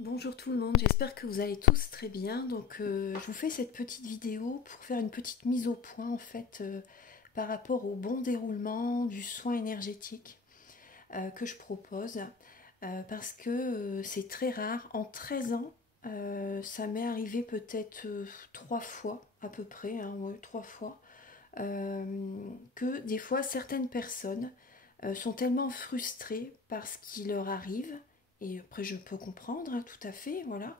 Bonjour tout le monde, j'espère que vous allez tous très bien. Je vous fais cette petite vidéo pour faire une petite mise au point en fait par rapport au bon déroulement du soin énergétique que je propose parce que c'est très rare. En 13 ans, ça m'est arrivé peut-être 3 fois à peu près, hein, ouais, 3 fois, que des fois certaines personnes sont tellement frustrées par ce qui leur arrive, et après je peux comprendre, hein, tout à fait, voilà,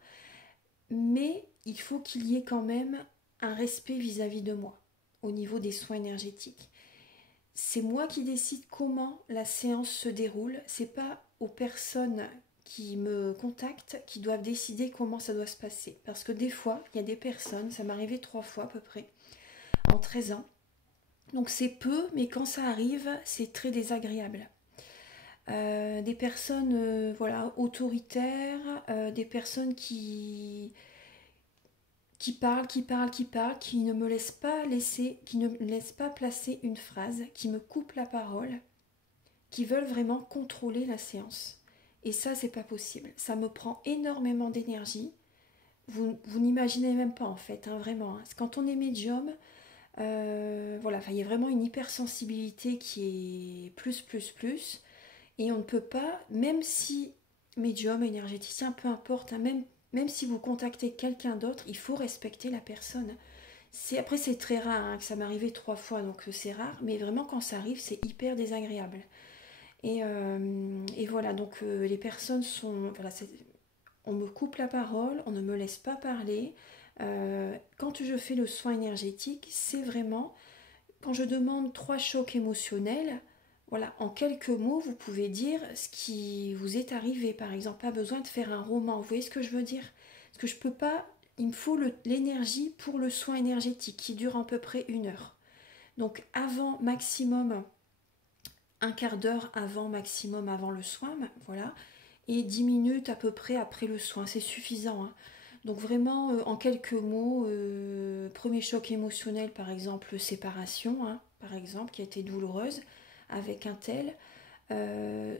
mais il faut qu'il y ait quand même un respect vis-à-vis de moi au niveau des soins énergétiques. C'est moi qui décide comment la séance se déroule, c'est pas aux personnes qui me contactent qui doivent décider comment ça doit se passer. Parce que des fois, il y a des personnes, ça m'est arrivé 3 fois à peu près, en 13 ans, donc c'est peu, mais quand ça arrive, c'est très désagréable. Des personnes voilà, autoritaires, des personnes qui parlent, qui parlent, qui parlent, qui ne me laissent pas qui ne me laissent pas placer une phrase, qui me coupent la parole, qui veulent vraiment contrôler la séance. Et ça, c'est pas possible. Ça me prend énormément d'énergie. Vous n'imaginez même pas en fait, hein, vraiment. Hein. Quand on est médium, voilà, il y a vraiment une hypersensibilité qui est plus, plus, plus. Et on ne peut pas, même si médium, énergéticien, peu importe, hein, même si vous contactez quelqu'un d'autre, il faut respecter la personne. Après, c'est très rare hein, que ça m'arrive 3 fois, donc c'est rare, mais vraiment quand ça arrive, c'est hyper désagréable. Et voilà, donc les personnes sont. Voilà, on me coupe la parole, on ne me laisse pas parler. Quand je fais le soin énergétique, c'est vraiment quand je demande 3 chocs émotionnels, voilà, en quelques mots, vous pouvez dire ce qui vous est arrivé, par exemple. Pas besoin de faire un roman, vous voyez ce que je veux dire? Parce que je peux pas, il me faut l'énergie pour le soin énergétique qui dure à peu près 1 heure. Donc avant maximum, un quart d'heure avant maximum avant le soin, voilà, et 10 minutes à peu près après le soin, c'est suffisant. Hein. Donc vraiment, en quelques mots, premier choc émotionnel, par exemple, séparation, hein, par exemple, qui a été douloureuse avec un tel.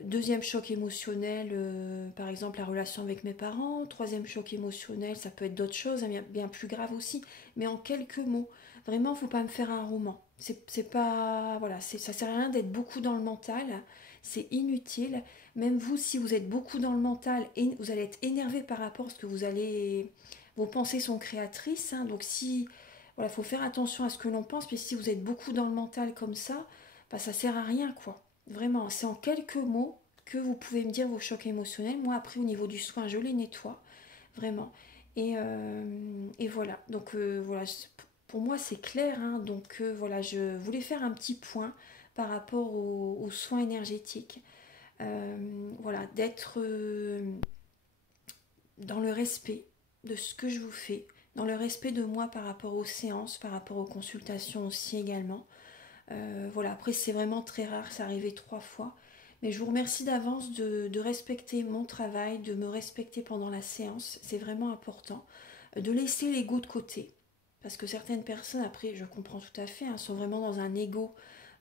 Deuxième choc émotionnel, par exemple, la relation avec mes parents. Troisième choc émotionnel, ça peut être d'autres choses, hein, bien, bien plus grave aussi, mais en quelques mots. Vraiment, il ne faut pas me faire un roman. C'est pas, voilà, ça sert à rien d'être beaucoup dans le mental. C'est inutile. Même vous, si vous êtes beaucoup dans le mental, et vous allez être énervé par rapport à ce que vous allez. Vos pensées sont créatrices, hein, donc si. Voilà, faut faire attention à ce que l'on pense, puis si vous êtes beaucoup dans le mental comme ça, bah, ça sert à rien, quoi. Vraiment, c'est en quelques mots que vous pouvez me dire vos chocs émotionnels. Moi, après, au niveau du soin, je les nettoie, vraiment. Et voilà, donc voilà, pour moi, c'est clair. Hein, donc voilà, je voulais faire un petit point par rapport aux soins énergétiques. Voilà, d'être dans le respect de ce que je vous fais, dans le respect de moi par rapport aux séances, par rapport aux consultations aussi également. Voilà, après c'est vraiment très rare, ça arrivait 3 fois. Mais je vous remercie d'avance de respecter mon travail, de me respecter pendant la séance, c'est vraiment important. De laisser l'ego de côté. Parce que certaines personnes, après je comprends tout à fait, hein, sont vraiment dans un ego,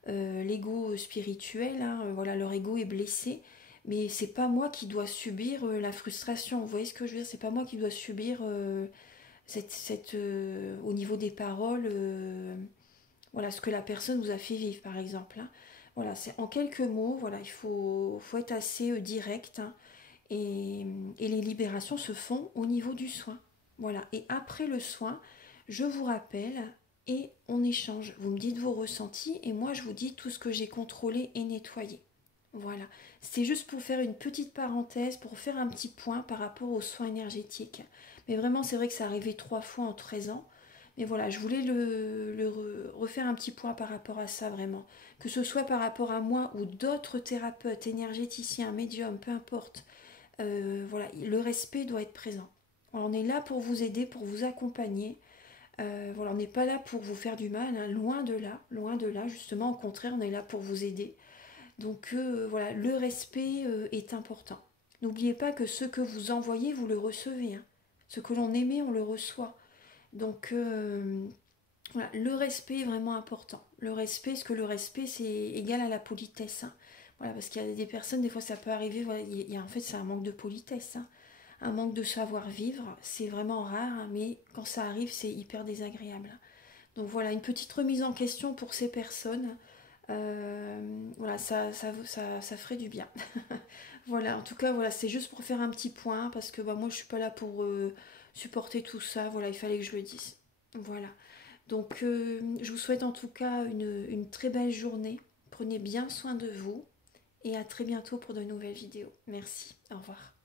l'ego spirituel, hein, voilà, leur ego est blessé. Mais c'est pas moi qui dois subir la frustration. Vous voyez ce que je veux dire? C'est pas moi qui dois subir au niveau des paroles. Voilà ce que la personne vous a fait vivre, par exemple. Hein. Voilà, c'est en quelques mots, voilà, faut être assez direct. Hein, et les libérations se font au niveau du soin. Voilà. Et après le soin, je vous rappelle et on échange. Vous me dites vos ressentis et moi je vous dis tout ce que j'ai contrôlé et nettoyé. Voilà. C'est juste pour faire une petite parenthèse, pour faire un petit point par rapport aux soins énergétiques. Mais vraiment, c'est vrai que ça arrivait 3 fois en 13 ans. Mais voilà, je voulais refaire un petit point par rapport à ça vraiment. Que ce soit par rapport à moi ou d'autres thérapeutes, énergéticiens, médiums, peu importe. Voilà, le respect doit être présent. Alors, on est là pour vous aider, pour vous accompagner. Voilà, on n'est pas là pour vous faire du mal, hein, loin de là, justement, au contraire, on est là pour vous aider. Donc voilà, le respect est important. N'oubliez pas que ce que vous envoyez, vous le recevez. Hein. Ce que l'on émet, on le reçoit. Donc voilà, le respect est vraiment important. Le respect, parce que le respect, c'est égal à la politesse. Hein. Voilà, parce qu'il y a des personnes, des fois ça peut arriver, voilà, en fait c'est un manque de politesse. Hein. un manque de savoir-vivre. C'est vraiment rare, hein, mais quand ça arrive, c'est hyper désagréable. Donc voilà, une petite remise en question pour ces personnes. Voilà, ça ferait du bien. Voilà, en tout cas, voilà, c'est juste pour faire un petit point, parce que bah, moi, je suis pas là pour supporter tout ça. Voilà, il fallait que je le dise. Voilà. Donc, je vous souhaite en tout cas une très belle journée. Prenez bien soin de vous et à très bientôt pour de nouvelles vidéos. Merci, au revoir.